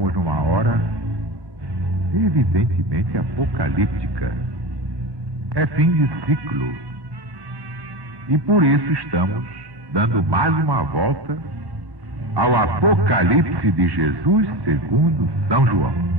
estamos numa hora evidentemente apocalíptica. É fim de ciclo. E por isso estamos dando mais uma volta ao Apocalipse de Jesus segundo São João.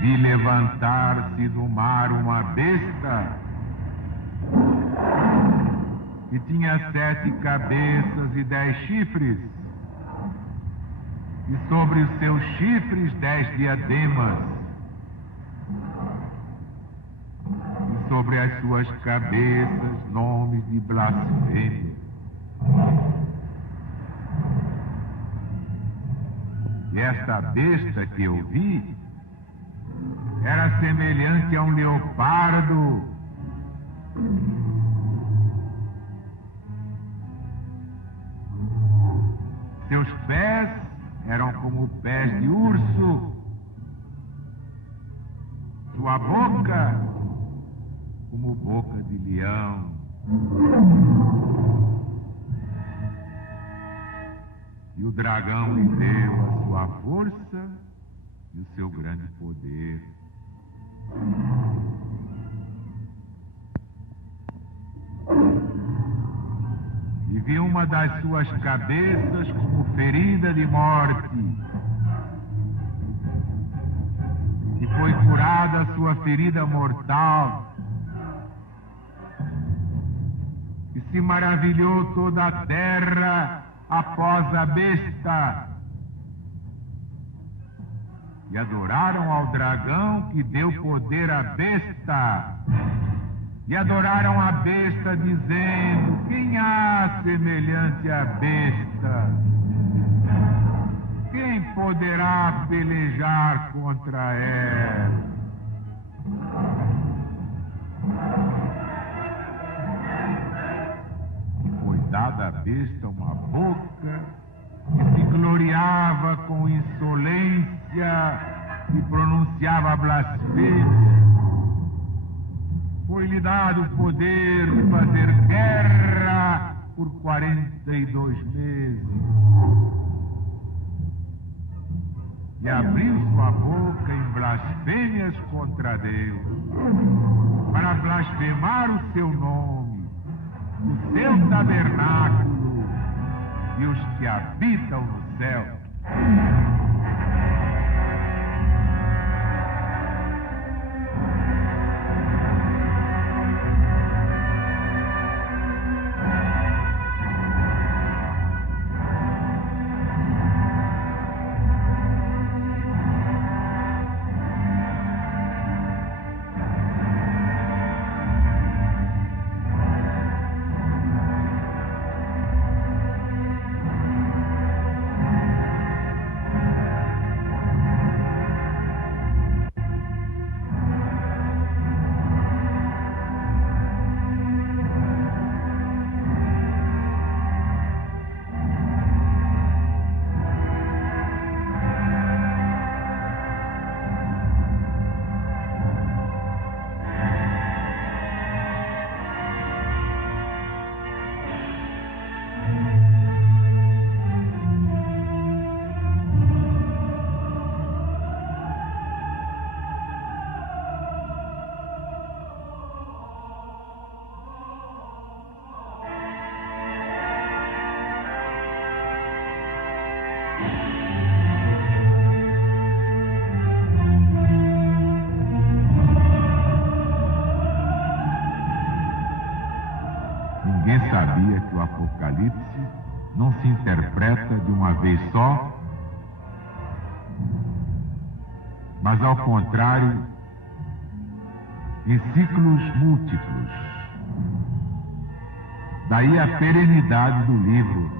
Vi levantar-se do mar uma besta que tinha 7 cabeças e 10 chifres, e sobre os seus chifres 10 diademas, e sobre as suas cabeças nomes de blasfêmia. E esta besta que eu vi era semelhante a um leopardo, seus pés eram como pés de urso, sua boca como boca de leão. E o dragão lhe deu a sua força e o seu grande poder. E vi uma das suas cabeças como ferida de morte, e foi curada a sua ferida mortal, e se maravilhou toda a terra após a besta, e adoraram ao dragão que deu poder à besta, e adoraram a besta dizendo: quem há semelhante à besta? Quem poderá pelejar contra ela? E foi dada à besta uma boca que se gloriava com insolência e pronunciava blasfêmia. Foi-lhe dado o poder de fazer guerra por 42 meses. E abriu sua boca em blasfêmias contra Deus, para blasfemar o seu nome, o seu tabernáculo e os que habitam no céu. Ninguém sabia que o Apocalipse não se interpreta de uma vez só, mas ao contrário, em ciclos múltiplos. Daí a perenidade do livro.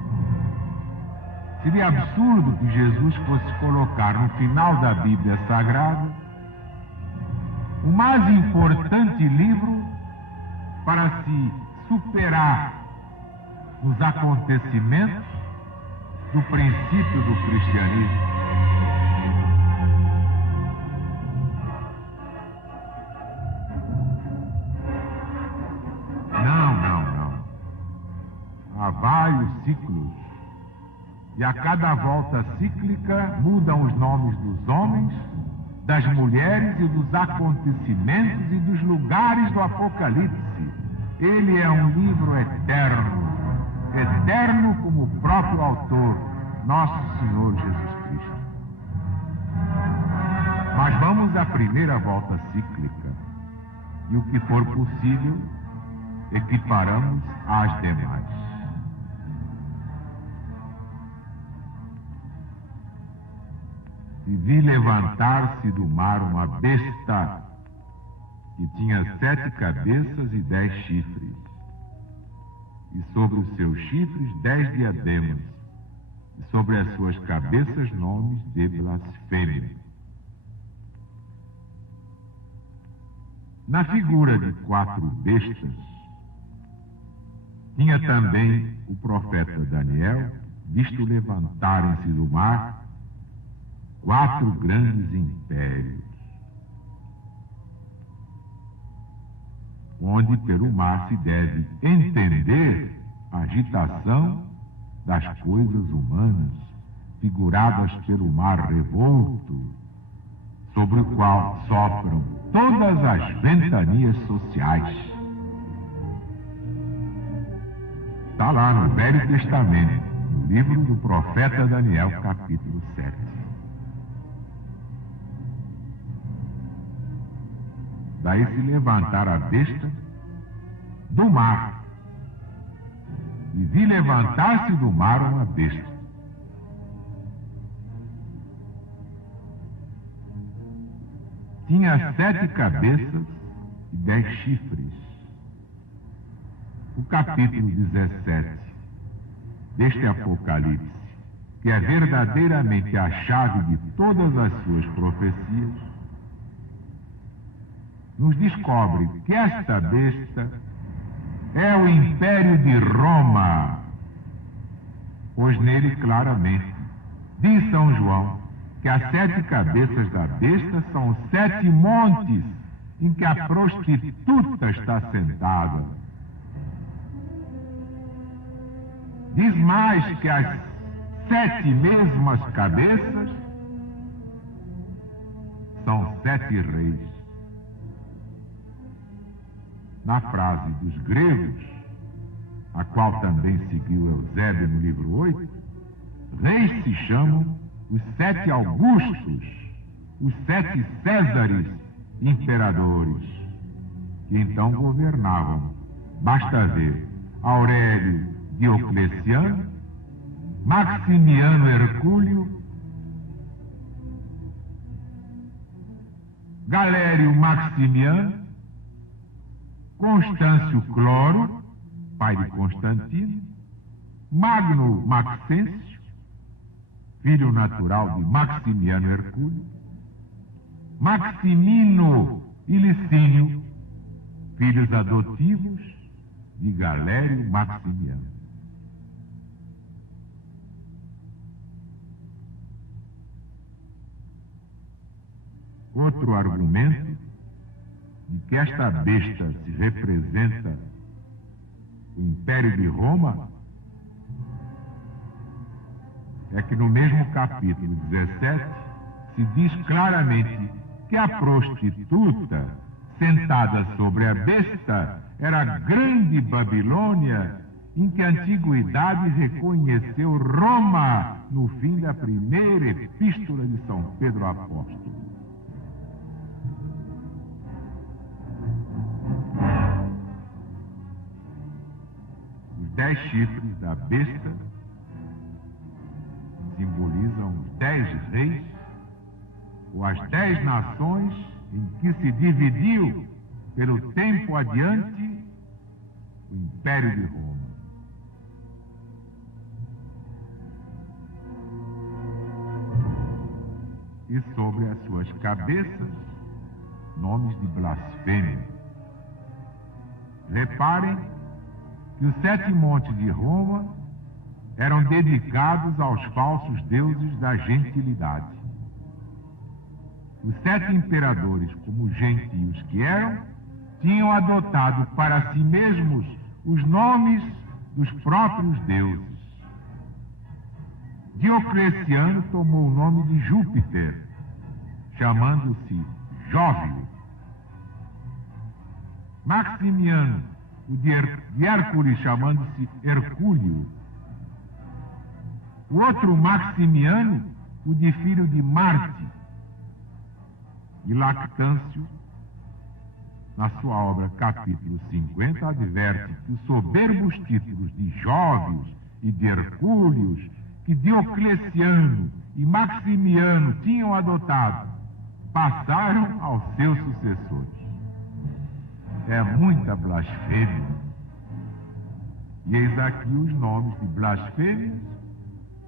Seria absurdo que Jesus fosse colocar no final da Bíblia Sagrada o mais importante livro para se superar os acontecimentos do princípio do cristianismo. Não. Há vários ciclos. E a cada volta cíclica mudam os nomes dos homens, das mulheres e dos acontecimentos e dos lugares do Apocalipse. Ele é um livro eterno, eterno como o próprio autor, nosso Senhor Jesus Cristo. Mas vamos à primeira volta cíclica, e o que for possível, equiparamos às demais. E vi levantar-se do mar uma besta que tinha 7 cabeças e 10 chifres, e sobre os seus chifres 10 diademas, e sobre as suas cabeças nomes de blasfêmia. Na figura de 4 bestas, tinha também o profeta Daniel visto levantarem-se do mar 4 grandes impérios, onde pelo mar se deve entender a agitação das coisas humanas, figuradas pelo mar revolto, sobre o qual sopram todas as ventanias sociais. Está lá no Velho Testamento, no livro do profeta Daniel, capítulo 7. Daí se levantar a besta do mar. E vi levantar-se do mar uma besta. Tinha 7 cabeças e 10 chifres. O capítulo 17 deste Apocalipse, que é verdadeiramente a chave de todas as suas profecias, nos descobre que esta besta é o Império de Roma, pois nele claramente diz São João que as 7 cabeças da besta são 7 montes em que a prostituta está sentada. Diz mais que as 7 mesmas cabeças são 7 reis. Na frase dos gregos, a qual também seguiu Eusébio no livro 8, reis se chamam os 7 Augustos, os 7 Césares imperadores, que então governavam. Basta ver Aurélio Diocleciano, Maximiano Hercúleo, Galério Maximiano, Constâncio Cloro, pai de Constantino, Magno Maxêncio, filho natural de Maximiano Hercúleo, Maximino e Licínio, filhos adotivos de Galério Maximiano. Outro argumento de que esta besta se representa o Império de Roma é que no mesmo capítulo 17 se diz claramente que a prostituta sentada sobre a besta era a grande Babilônia, em que a antiguidade reconheceu Roma no fim da primeira epístola de São Pedro Apóstolo. Os 10 chifres da besta simbolizam os 10 reis, ou as 10 nações em que se dividiu pelo tempo adiante o Império de Roma. E sobre as suas cabeças nomes de blasfêmia. Reparem que os 7 montes de Roma eram dedicados aos falsos deuses da gentilidade. Os 7 imperadores, como gentios que eram, tinham adotado para si mesmos os nomes dos próprios deuses. Diocleciano tomou o nome de Júpiter, chamando-se Jóvio. Maximiano, o de Hércules, chamando-se Hercúleo. O outro Maximiano, o de filho de Marte. E Lactâncio, na sua obra capítulo 50, adverte que os soberbos títulos de Jóvios e de Hercúleos que Diocleciano e Maximiano tinham adotado passaram aos seus sucessores. É muita blasfêmia. E eis aqui os nomes de blasfêmias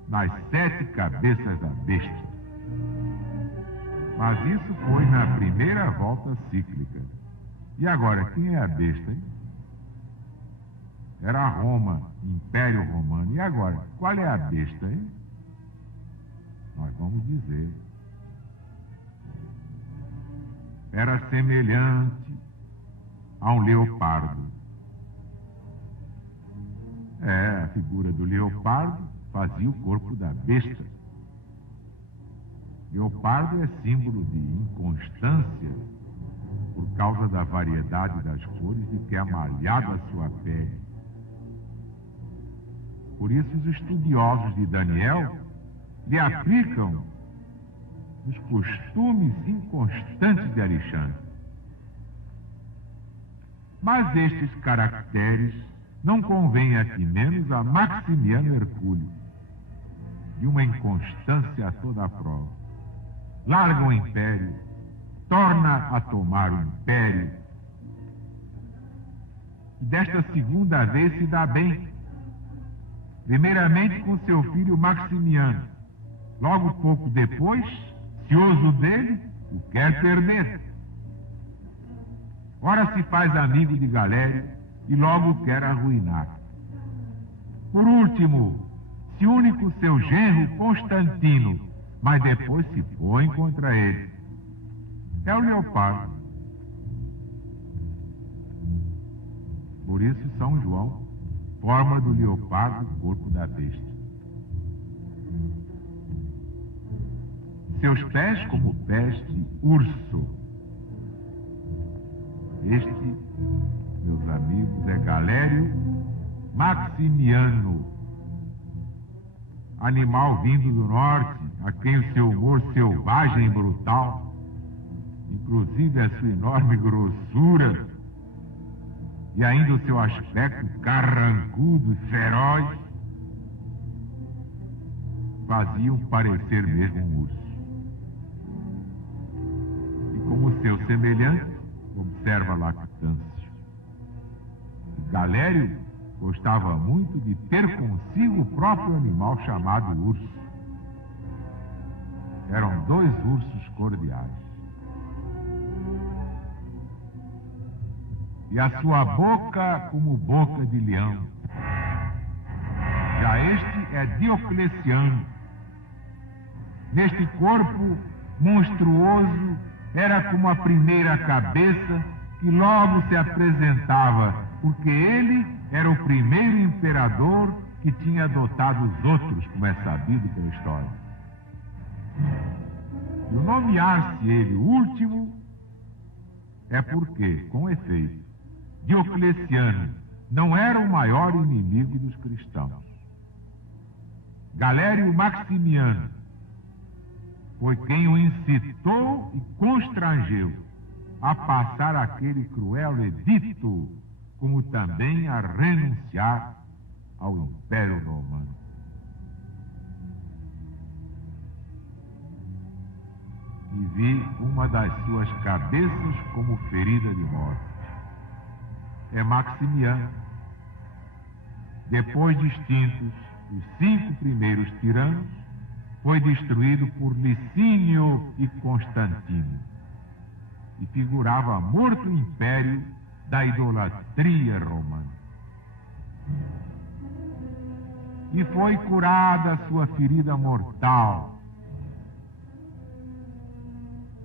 nas 7 cabeças da besta. Mas isso foi na primeira volta cíclica. E agora, quem é a besta, hein? Era Roma, Império Romano. E agora, qual é a besta, hein? Nós vamos dizer. Era semelhante a um leopardo. A figura do leopardo fazia o corpo da besta. Leopardo é símbolo de inconstância por causa da variedade das cores de que é amalhada a sua pele. Por isso os estudiosos de Daniel lhe aplicam os costumes inconstantes de Alexandre. Mas estes caracteres não convêm aqui menos a Maximiano Hercúleo, de uma inconstância a toda a prova. Larga o império, torna a tomar o império, e desta segunda vez se dá bem, primeiramente com seu filho Maximiano, logo pouco depois, cioso dele, o quer perder. Ora se faz amigo de Galério e logo o quer arruinar. Por último, se une com seu genro Constantino, mas depois se põe contra ele. É o leopardo. Por isso São João forma do leopardo o corpo da besta. Seus pés como pés de urso. Este, meus amigos, é Galério Maximiano, animal vindo do norte, a quem o seu humor selvagem e brutal, inclusive a sua enorme grossura e ainda o seu aspecto carrancudo e feroz, faziam parecer mesmo um urso. E como seu semelhante, observa Lactâncio. Galério gostava muito de ter consigo o próprio animal chamado urso. Eram 2 ursos cordiais. E a sua boca como boca de leão. Já este é Diocleciano. Neste corpo monstruoso, era como a primeira cabeça que logo se apresentava, porque ele era o primeiro imperador que tinha adotado os outros, como é sabido pela história. E o nomear-se ele o último é porque, com efeito, Diocleciano não era o maior inimigo dos cristãos. Galério Maximiano foi quem o incitou e constrangeu a passar aquele cruel edito, como também a renunciar ao Império Romano. E vi uma das suas cabeças como ferida de morte. É Maximiano. Depois de extintos os 5 primeiros tiranos, foi destruído por Licínio e Constantino. e figurava morto império da idolatria romana. E foi curada a sua ferida mortal.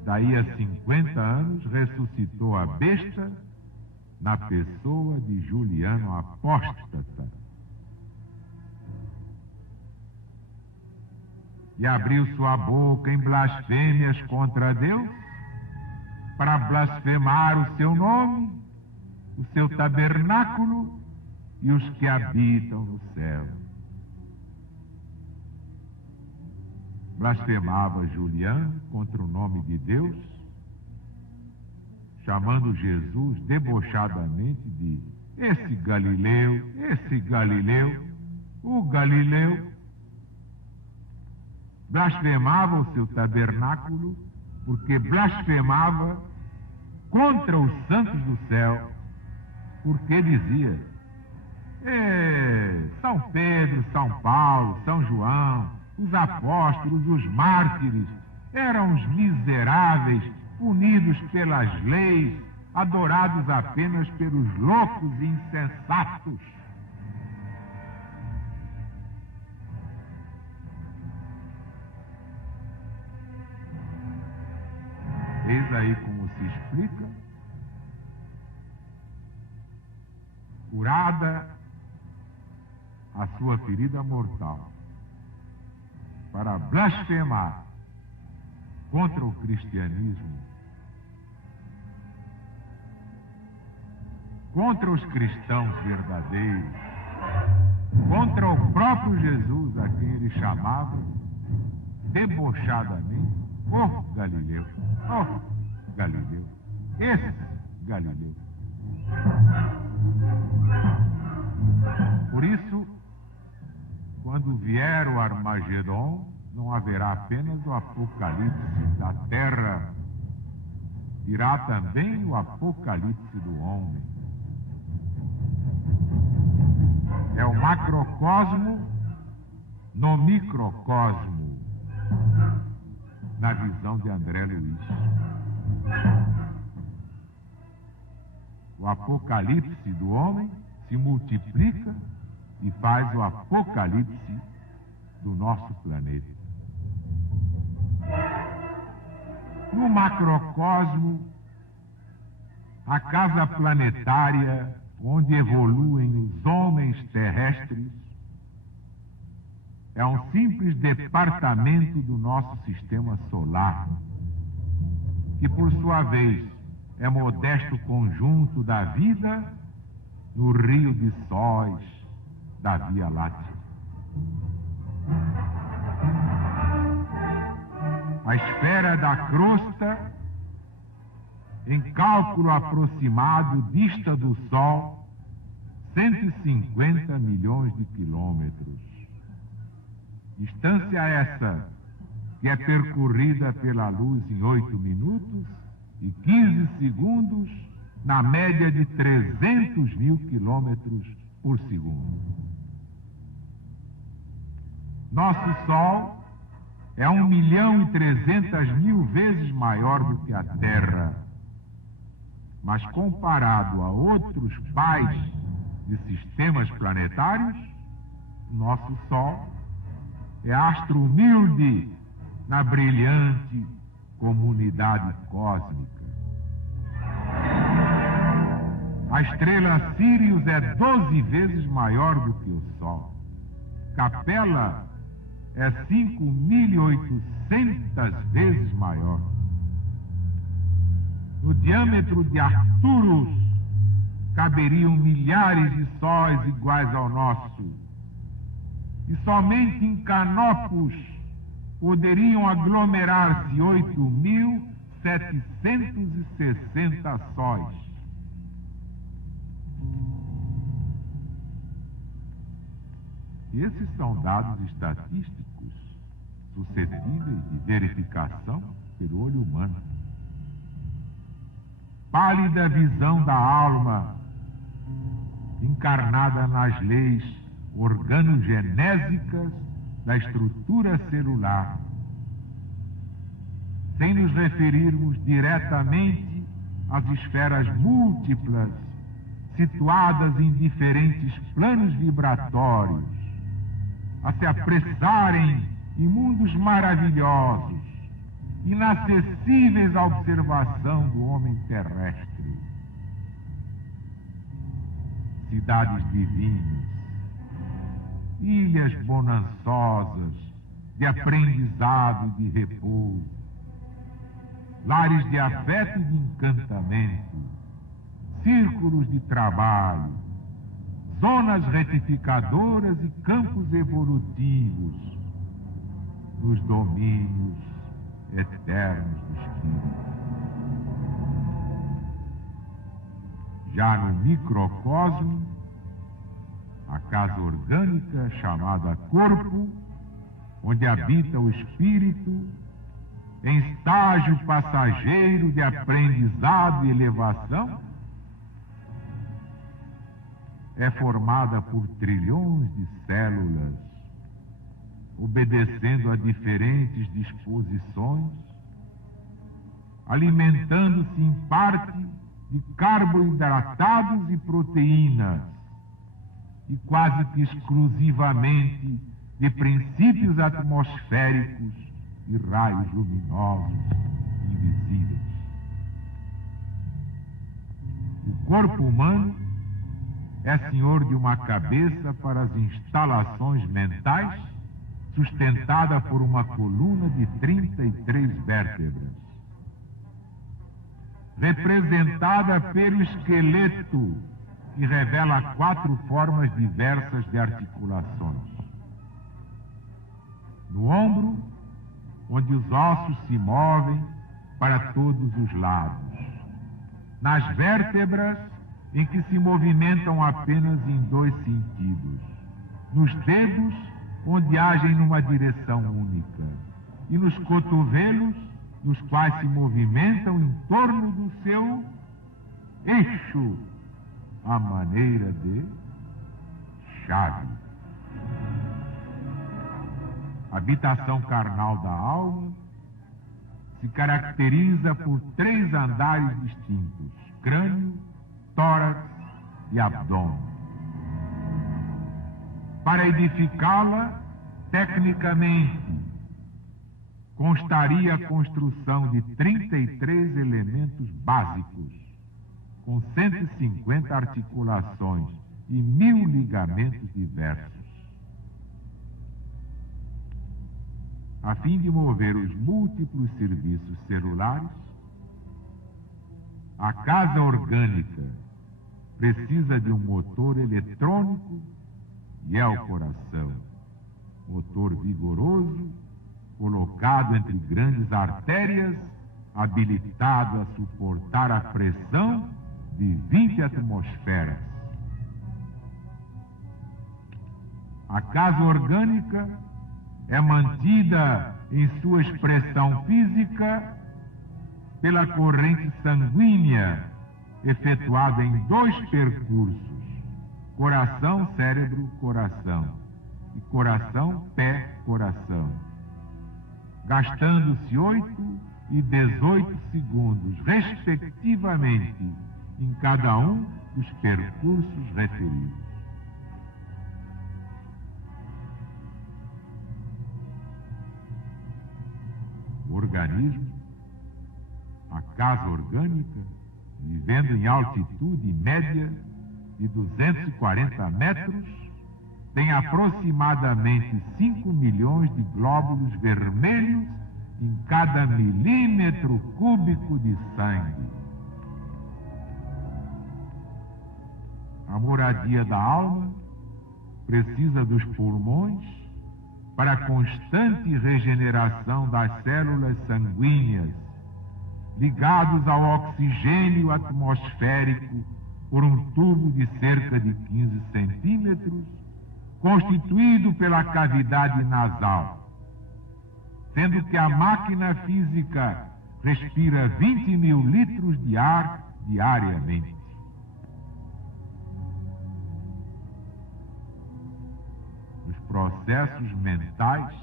Daí a 50 anos ressuscitou a besta na pessoa de Juliano Apóstata. E abriu sua boca em blasfêmias contra Deus, para blasfemar o seu nome, o seu tabernáculo e os que habitam no céu. Blasfemava Juliano contra o nome de Deus, chamando Jesus debochadamente de esse Galileu, o Galileu. Blasfemava o seu tabernáculo, porque blasfemava contra os santos do céu, porque dizia: São Pedro, São Paulo, São João, os apóstolos, os mártires, eram os miseráveis, punidos pelas leis, adorados apenas pelos loucos e insensatos. Eis aí como se explica: curada a sua ferida mortal, para blasfemar contra o cristianismo, contra os cristãos verdadeiros, contra o próprio Jesus, a quem ele chamava debochadamente Galileu, Galileu, esse Galileu. Por isso, quando vier o Armagedon, não haverá apenas o apocalipse da terra, virá também o apocalipse do homem. É o macrocosmo no microcosmo, na visão de André Luiz. O apocalipse do homem se multiplica e faz o apocalipse do nosso planeta. No macrocosmo, a casa planetária onde evoluem os homens terrestres é um simples departamento do nosso sistema solar, que por sua vez é modesto conjunto da vida no rio de sóis da Via Láctea. A esfera da crosta, em cálculo aproximado, dista do Sol 150 milhões de quilômetros. Distância essa que é percorrida pela luz em 8 minutos e 15 segundos, na média de 300 mil quilômetros por segundo. Nosso Sol é 1.300.000 vezes maior do que a Terra, mas comparado a outros pais de sistemas planetários, nosso Sol é astro humilde na brilhante comunidade cósmica. A estrela Sírius é 12 vezes maior do que o Sol. Capela é 5.800 vezes maior. No diâmetro de Arcturus caberiam milhares de sóis iguais ao nosso. E somente em Canopus poderiam aglomerar-se 8.760 sóis. Esses são dados estatísticos suscetíveis de verificação pelo olho humano. Pálida visão da alma, encarnada nas leis organogenésicas da estrutura celular, sem nos referirmos diretamente as esferas múltiplas, situadas em diferentes planos vibratórios, a se apressarem em mundos maravilhosos, inacessíveis à observação do homem terrestre. Cidades divinas, ilhas bonançosas de aprendizado e de repouso, lares de afeto e de encantamento, círculos de trabalho, zonas retificadoras e campos evolutivos nos domínios eternos do Espírito. Já no microcosmo, a casa orgânica chamada corpo, onde habita o Espírito, em estágio passageiro de aprendizado e elevação, é formada por trilhões de células, obedecendo a diferentes disposições, alimentando-se em parte de carboidratados e proteínas, e quase que exclusivamente de princípios atmosféricos e raios luminosos invisíveis. O corpo humano é senhor de uma cabeça para as instalações mentais, sustentada por uma coluna de 33 vértebras, representada pelo esqueleto, que revela 4 formas diversas de articulações. No ombro, onde os ossos se movem para todos os lados. Nas vértebras, em que se movimentam apenas em 2 sentidos. Nos dedos, onde agem numa direção única. E nos cotovelos, nos quais se movimentam em torno do seu eixo, à maneira de chave. A habitação carnal da alma se caracteriza por 3 andares distintos: crânio, tórax e abdômen. Para edificá-la tecnicamente, constaria a construção de 33 elementos básicos, com 150 articulações e 1000 ligamentos diversos. A fim de mover os múltiplos serviços celulares, a casa orgânica precisa de um motor eletrônico e é o coração. Motor vigoroso, colocado entre grandes artérias, habilitado a suportar a pressão de 20 atmosferas. A casa orgânica é mantida em sua expressão física pela corrente sanguínea, efetuada em 2 percursos: coração, cérebro, coração, e coração, pé, coração, gastando-se 8 e 18 segundos, respectivamente, em cada um dos percursos referidos. O organismo, a casa orgânica, vivendo em altitude média de 240 metros, tem aproximadamente 5 milhões de glóbulos vermelhos em cada milímetro cúbico de sangue. A moradia da alma precisa dos pulmões para a constante regeneração das células sanguíneas, ligados ao oxigênio atmosférico por um tubo de cerca de 15 centímetros, constituído pela cavidade nasal, sendo que a máquina física respira 20 mil litros de ar diariamente. Os processos mentais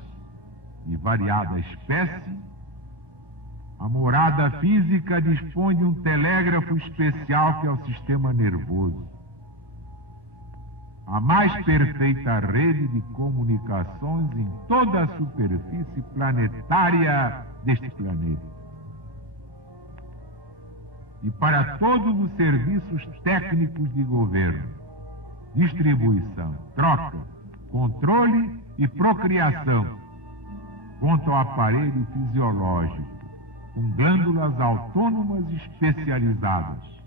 de variada espécie A morada física dispõe de um telégrafo especial que é o sistema nervoso. A mais perfeita rede de comunicações em toda a superfície planetária deste planeta. E para todos os serviços técnicos de governo, distribuição, troca, controle e procriação, quanto ao aparelho fisiológico, com glândulas autônomas especializadas,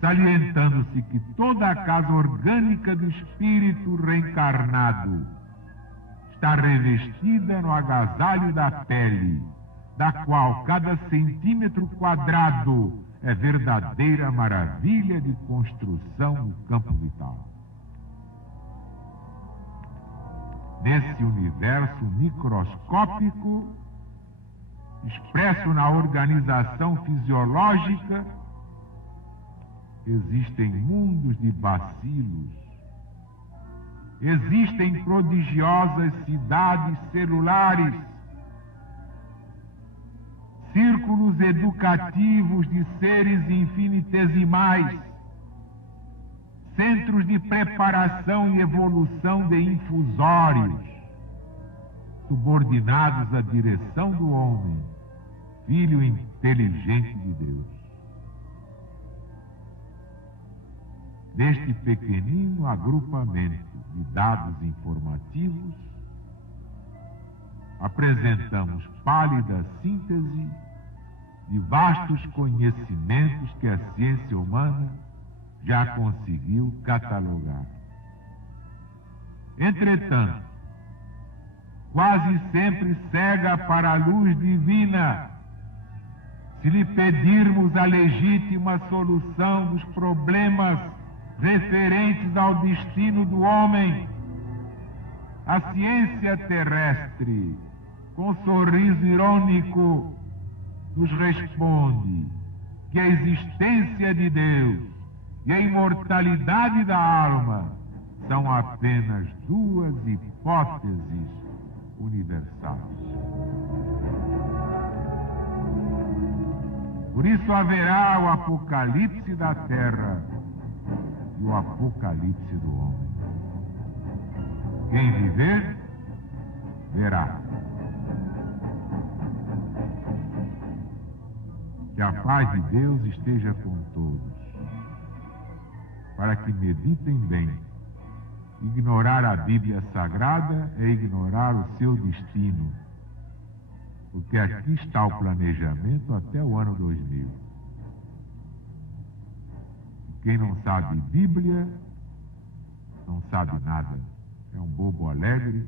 salientando-se que toda a casa orgânica do espírito reencarnado está revestida no agasalho da pele, da qual cada centímetro quadrado é verdadeira maravilha de construção no campo vital. Nesse universo microscópico, expresso na organização fisiológica, existem mundos de bacilos, existem prodigiosas cidades celulares, círculos educativos de seres infinitesimais, centros de preparação e evolução de infusórios, subordinados à direção do homem, filho inteligente de Deus. Neste pequenino agrupamento de dados informativos, apresentamos pálida síntese de vastos conhecimentos que a ciência humana já conseguiu catalogar. Entretanto, quase sempre cega para a luz divina, se lhe pedirmos a legítima solução dos problemas referentes ao destino do homem, a ciência terrestre, com sorriso irônico, nos responde que a existência de Deus e a imortalidade da alma são apenas duas hipóteses universais. Por isso haverá o apocalipse da terra e o apocalipse do homem. Quem viver, verá. Que a paz de Deus esteja com todos, para que meditem bem. Ignorar a Bíblia Sagrada é ignorar o seu destino, porque aqui está o planejamento até o ano 2000. Quem não sabe Bíblia, não sabe nada. É um bobo alegre,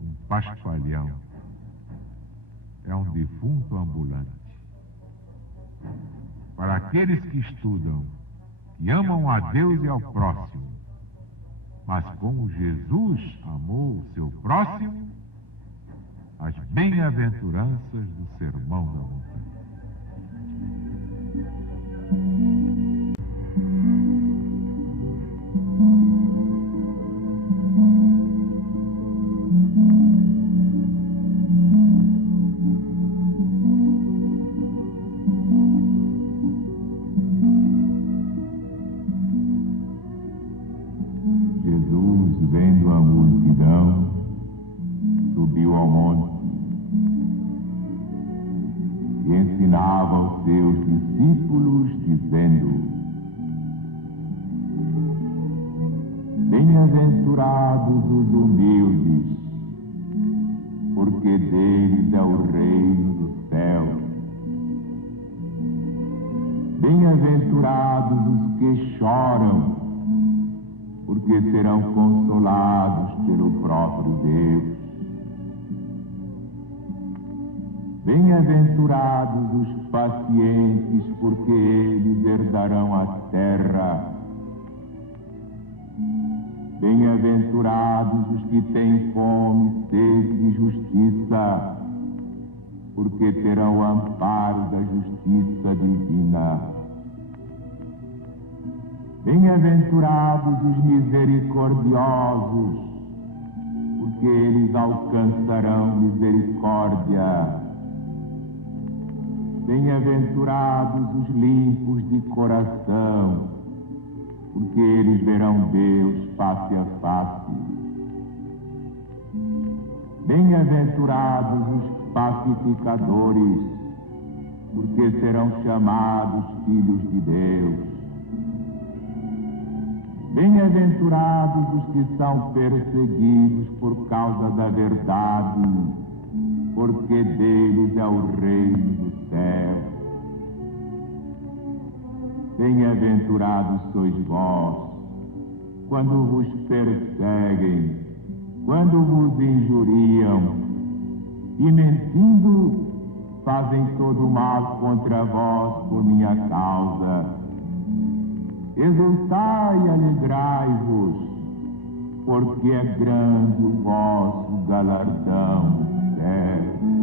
um pascoalhão. É um defunto ambulante. Para aqueles que estudam, que amam a Deus e ao próximo, mas como Jesus amou o seu próximo, as bem-aventuranças do Sermão da Montanha. Bem-aventurados os humildes, porque deles é o reino do céu. Bem-aventurados os que choram, porque serão consolados pelo próprio Deus. Bem-aventurados os pacientes, porque eles herdarão a terra. Bem-aventurados os que têm fome, sede de justiça, porque terão o amparo da justiça divina. Bem-aventurados os misericordiosos, porque eles alcançarão misericórdia. Bem-aventurados os limpos de coração, porque eles verão Deus face a face. Bem-aventurados os pacificadores, porque serão chamados filhos de Deus. Bem-aventurados os que são perseguidos por causa da verdade, porque deles é o reino do céu. Bem-aventurados sois vós, quando vos perseguem, quando vos injuriam, e mentindo fazem todo o mal contra vós por minha causa. Exultai e alegrai-vos, porque é grande o vosso galardão no céu.